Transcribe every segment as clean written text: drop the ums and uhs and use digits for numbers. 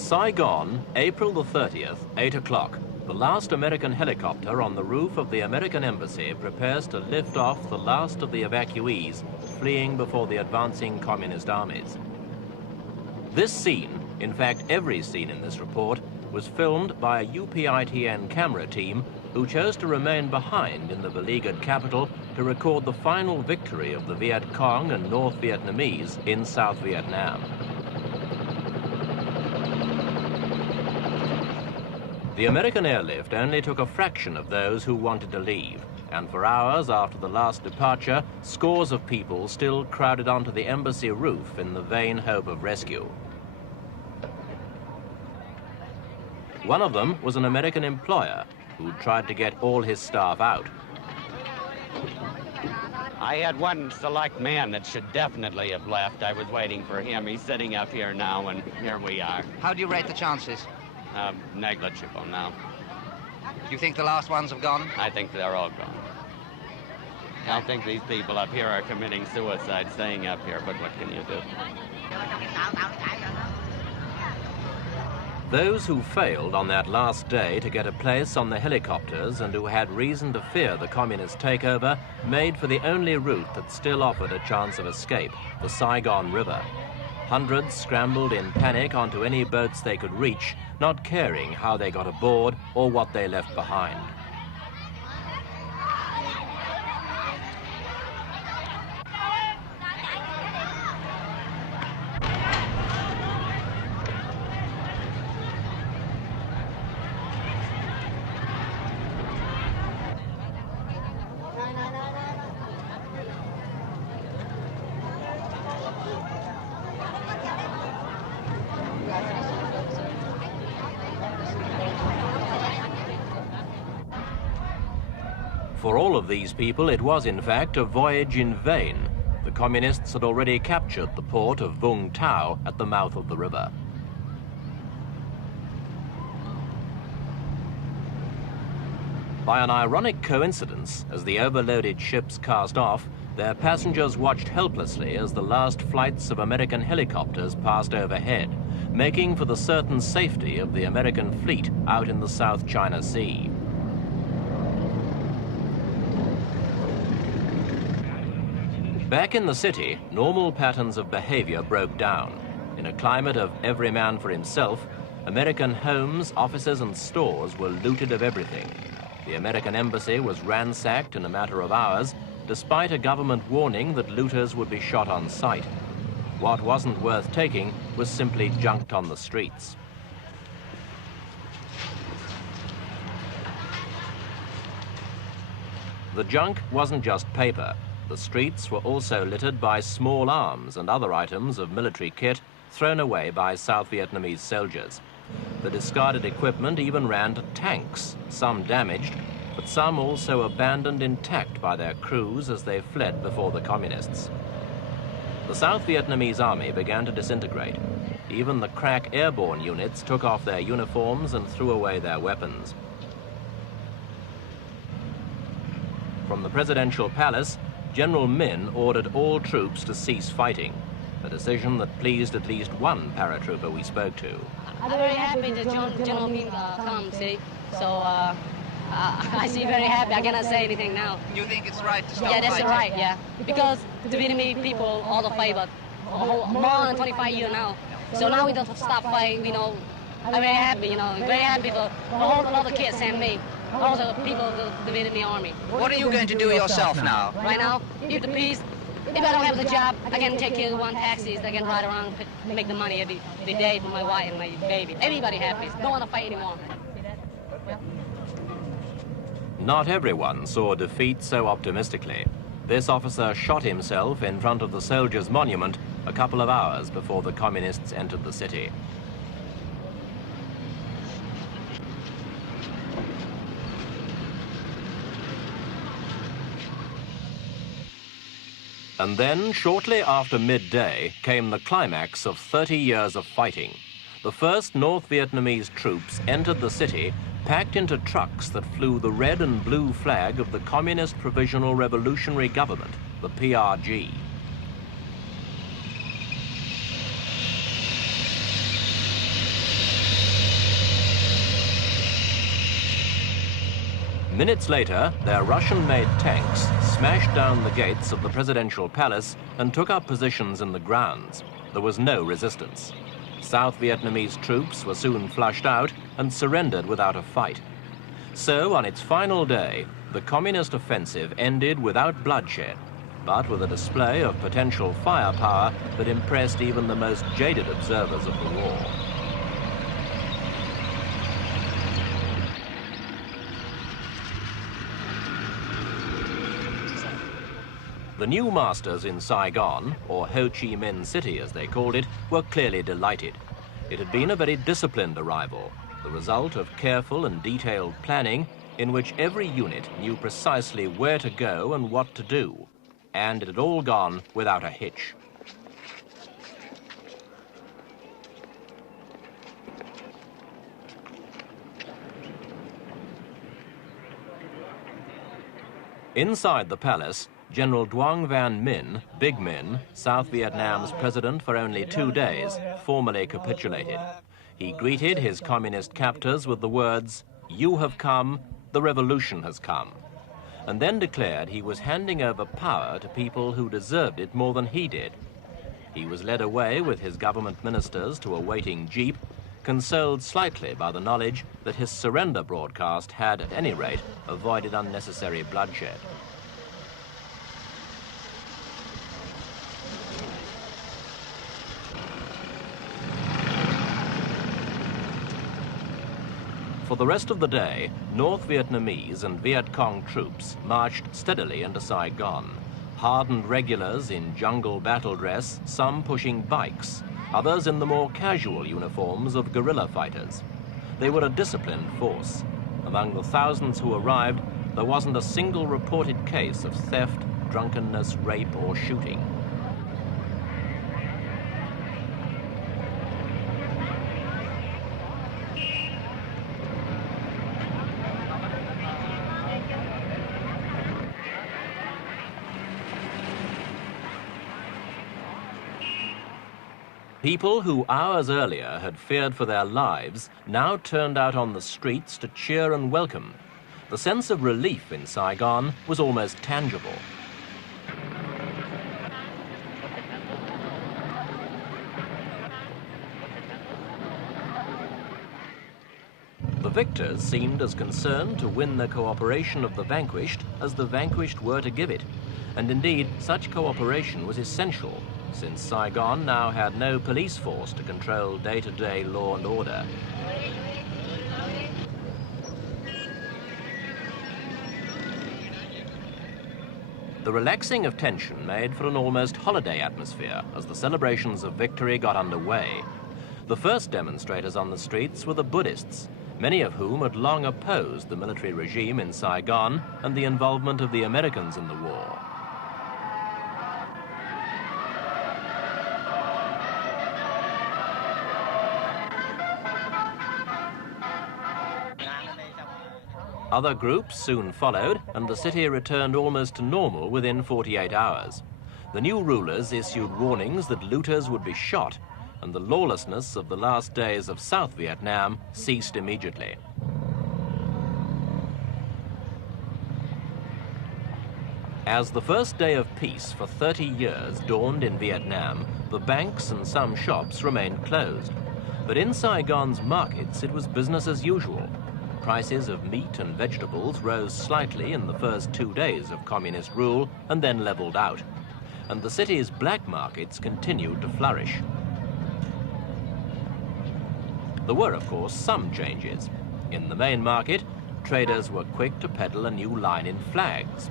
Saigon, April the 30th, 8 o'clock. The last American helicopter on the roof of the American embassy prepares to lift off the last of the evacuees fleeing before the advancing communist armies. This scene, in fact every scene in this report, was filmed by a UPITN camera team who chose to remain behind in the beleaguered capital to record the final victory of the Viet Cong and North Vietnamese in South Vietnam. The American airlift only took a fraction of those who wanted to leave, and for hours after the last departure, scores of people still crowded onto the embassy roof in the vain hope of rescue. One of them was an American employer who tried to get all his staff out. I had one select man that should definitely have left. I was waiting for him. He's sitting up here now, and here we are. How do you rate the chances? Negligible now. Do you think the last ones have gone? I think they're all gone. I think these people up here are committing suicide staying up here, but what can you do? Those who failed on that last day to get a place on the helicopters and who had reason to fear the communist takeover made for the only route that still offered a chance of escape, the Saigon River. Hundreds scrambled in panic onto any boats they could reach, not caring how they got aboard or what they left behind. For all of these people, it was in fact a voyage in vain. The communists had already captured the port of Vung Tau at the mouth of the river. By an ironic coincidence, as the overloaded ships cast off, their passengers watched helplessly as the last flights of American helicopters passed overhead, making for the certain safety of the American fleet out in the South China Sea. Back in the city, normal patterns of behavior broke down. In a climate of every man for himself, American homes, offices, and stores were looted of everything. The American embassy was ransacked in a matter of hours, despite a government warning that looters would be shot on sight. What wasn't worth taking was simply junked on the streets. The junk wasn't just paper. The streets were also littered by small arms and other items of military kit thrown away by South Vietnamese soldiers. The discarded equipment even ran to tanks, some damaged, but some also abandoned intact by their crews as they fled before the communists. The South Vietnamese army began to disintegrate. Even the crack airborne units took off their uniforms and threw away their weapons. From the presidential palace, General Minh ordered all troops to cease fighting, a decision that pleased at least one paratrooper we spoke to. I'm very happy that General Minh come, see? So I see very happy. I cannot say anything now. You think it's right to stop fighting? Yeah, that's fighting? right, yeah. Because the Vietnamese people all the favor more than 25 years now. So now we don't stop fighting, you know. I'm very happy, you know, very happy for a whole lot of kids and me. All the people of the Vietnamese army. What are you going to do yourself now? Right now, if the peace, if I don't have the job, I can take care of one taxis, I can ride around, make the money every day for my wife and my baby. Everybody happy. Don't want to fight anymore. Not everyone saw defeat so optimistically. This officer shot himself in front of the soldiers' monument a couple of hours before the communists entered the city. And then, shortly after midday, came the climax of 30 years of fighting. The first North Vietnamese troops entered the city, packed into trucks that flew the red and blue flag of the Communist Provisional Revolutionary Government, the PRG. Minutes later, their Russian-made tanks smashed down the gates of the presidential palace and took up positions in the grounds. There was no resistance. South Vietnamese troops were soon flushed out and surrendered without a fight. So, on its final day, the communist offensive ended without bloodshed, but with a display of potential firepower that impressed even the most jaded observers of the war. The new masters in Saigon, or Ho Chi Minh City as they called it, were clearly delighted. It had been a very disciplined arrival, the result of careful and detailed planning in which every unit knew precisely where to go and what to do. And it had all gone without a hitch. Inside the palace, General Duong Van Minh, Big Minh, South Vietnam's president for only 2 days, formally capitulated. He greeted his communist captors with the words, "You have come, the revolution has come," and then declared he was handing over power to people who deserved it more than he did. He was led away with his government ministers to a waiting jeep, consoled slightly by the knowledge that his surrender broadcast had, at any rate, avoided unnecessary bloodshed. For the rest of the day, North Vietnamese and Viet Cong troops marched steadily into Saigon. Hardened regulars in jungle battle dress, some pushing bikes, others in the more casual uniforms of guerrilla fighters. They were a disciplined force. Among the thousands who arrived, there wasn't a single reported case of theft, drunkenness, rape, or shooting. People who hours earlier had feared for their lives now turned out on the streets to cheer and welcome. The sense of relief in Saigon was almost tangible. The victors seemed as concerned to win the cooperation of the vanquished as the vanquished were to give it. And indeed, such cooperation was essential, since Saigon now had no police force to control day-to-day law and order. The relaxing of tension made for an almost holiday atmosphere as the celebrations of victory got underway. The first demonstrators on the streets were the Buddhists, many of whom had long opposed the military regime in Saigon and the involvement of the Americans in the war. Other groups soon followed, and the city returned almost to normal within 48 hours. The new rulers issued warnings that looters would be shot, and the lawlessness of the last days of South Vietnam ceased immediately. As the first day of peace for 30 years dawned in Vietnam, the banks and some shops remained closed. But in Saigon's markets, it was business as usual. Prices of meat and vegetables rose slightly in the first 2 days of communist rule and then leveled out. And the city's black markets continued to flourish. There were, of course, some changes. In the main market, traders were quick to peddle a new line in flags.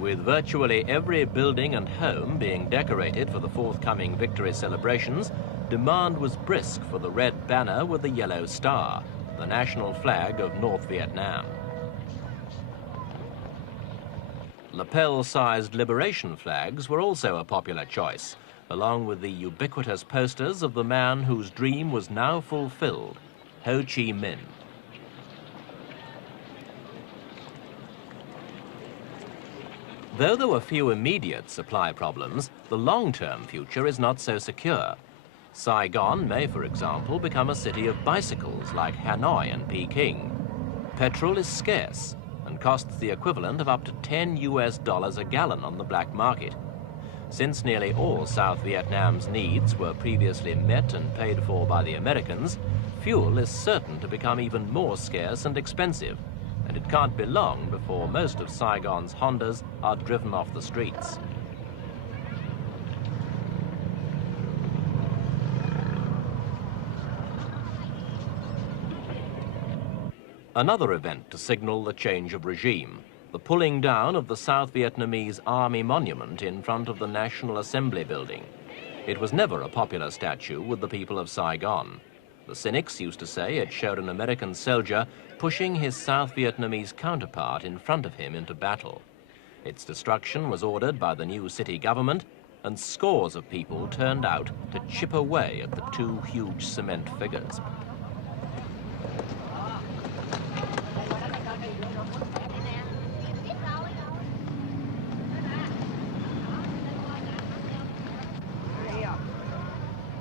With virtually every building and home being decorated for the forthcoming victory celebrations, demand was brisk for the red banner with the yellow star, the national flag of North Vietnam. Lapel-sized liberation flags were also a popular choice, along with the ubiquitous posters of the man whose dream was now fulfilled, Ho Chi Minh. Though there were few immediate supply problems, the long-term future is not so secure. Saigon may, for example, become a city of bicycles like Hanoi and Peking. Petrol is scarce and costs the equivalent of up to $10 a gallon on the black market. Since nearly all South Vietnam's needs were previously met and paid for by the Americans, fuel is certain to become even more scarce and expensive, and it can't be long before most of Saigon's Hondas are driven off the streets. Another event to signal the change of regime, the pulling down of the South Vietnamese Army monument in front of the National Assembly building. It was never a popular statue with the people of Saigon. The cynics used to say it showed an American soldier pushing his South Vietnamese counterpart in front of him into battle. Its destruction was ordered by the new city government, and scores of people turned out to chip away at the two huge cement figures.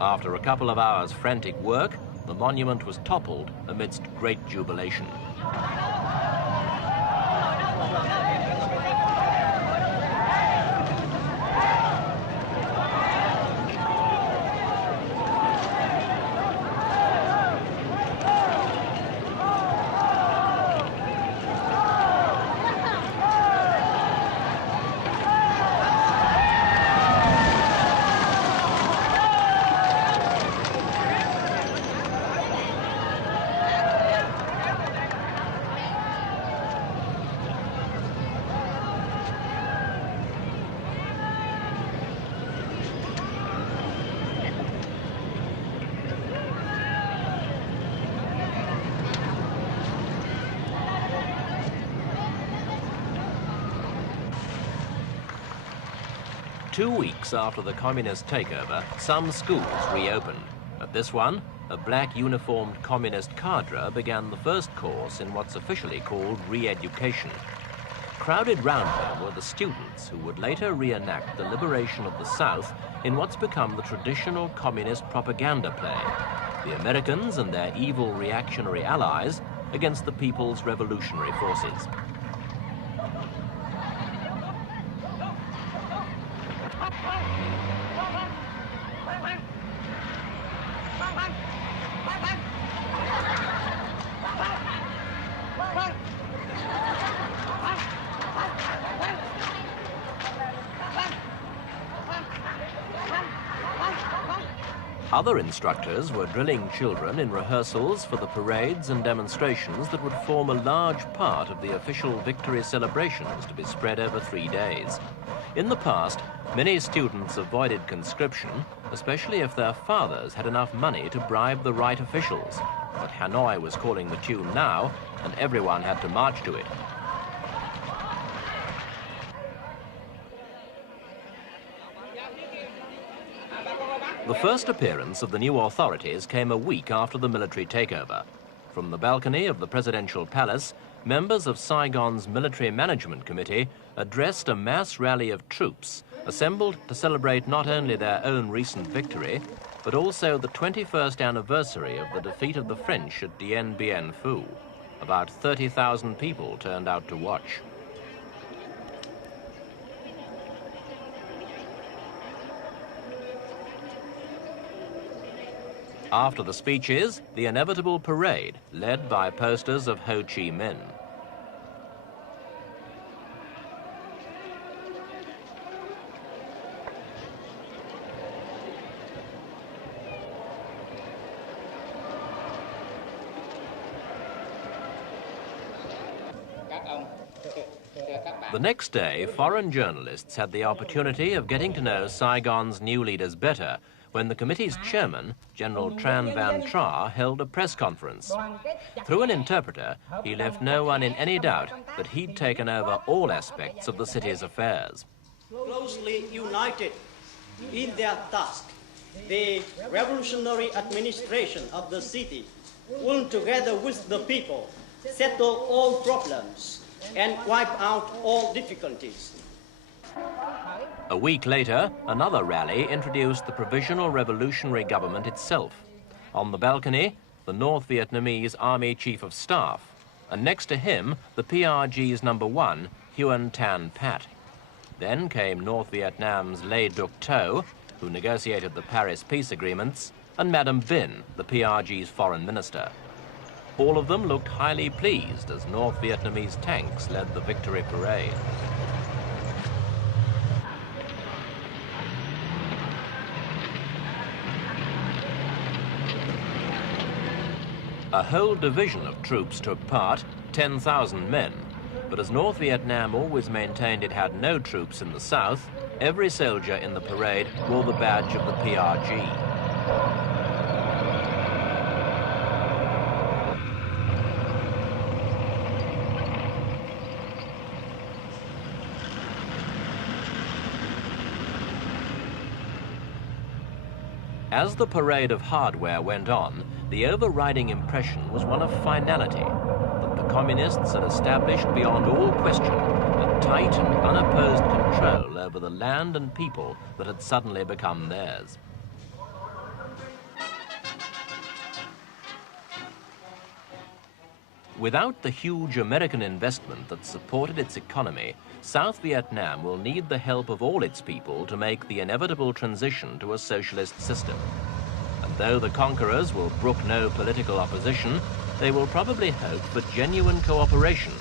After a couple of hours' frantic work, the monument was toppled amidst great jubilation. Two weeks after the communist takeover, some schools reopened. At this one, a black uniformed communist cadre began the first course in what's officially called re-education. Crowded round her were the students who would later reenact the liberation of the South in what's become the traditional communist propaganda play, the Americans and their evil reactionary allies against the People's Revolutionary Forces. Other instructors were drilling children in rehearsals for the parades and demonstrations that would form a large part of the official victory celebrations to be spread over 3 days. In the past, many students avoided conscription, especially if their fathers had enough money to bribe the right officials. But Hanoi was calling the tune now, and everyone had to march to it. The first appearance of the new authorities came a week after the military takeover. From the balcony of the presidential palace, members of Saigon's Military Management Committee addressed a mass rally of troops assembled to celebrate not only their own recent victory, but also the 21st anniversary of the defeat of the French at Dien Bien Phu. About 30,000 people turned out to watch. After the speeches, the inevitable parade, led by posters of Ho Chi Minh. The next day, foreign journalists had the opportunity of getting to know Saigon's new leaders better when the committee's chairman, General Tran Van Tra, held a press conference. Through an interpreter, he left no one in any doubt that he'd taken over all aspects of the city's affairs. Closely united in their task, the revolutionary administration of the city will, together with the people, settle all problems and wipe out all difficulties. A week later, another rally introduced the Provisional Revolutionary Government itself. On the balcony, the North Vietnamese Army Chief of Staff, and next to him, the PRG's number 1, Huyen Tan Pat. Then came North Vietnam's Le Duc Tho, who negotiated the Paris peace agreements, and Madame Binh, the PRG's foreign minister. All of them looked highly pleased as North Vietnamese tanks led the victory parade. A whole division of troops took part, 10,000 men. But as North Vietnam always maintained it had no troops in the south, every soldier in the parade wore the badge of the PRG. As the parade of hardware went on, the overriding impression was one of finality, that the communists had established beyond all question a tight and unopposed control over the land and people that had suddenly become theirs. Without the huge American investment that supported its economy, South Vietnam will need the help of all its people to make the inevitable transition to a socialist system. And though the conquerors will brook no political opposition, they will probably hope for genuine cooperation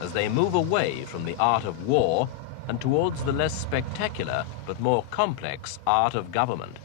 as they move away from the art of war and towards the less spectacular but more complex art of government.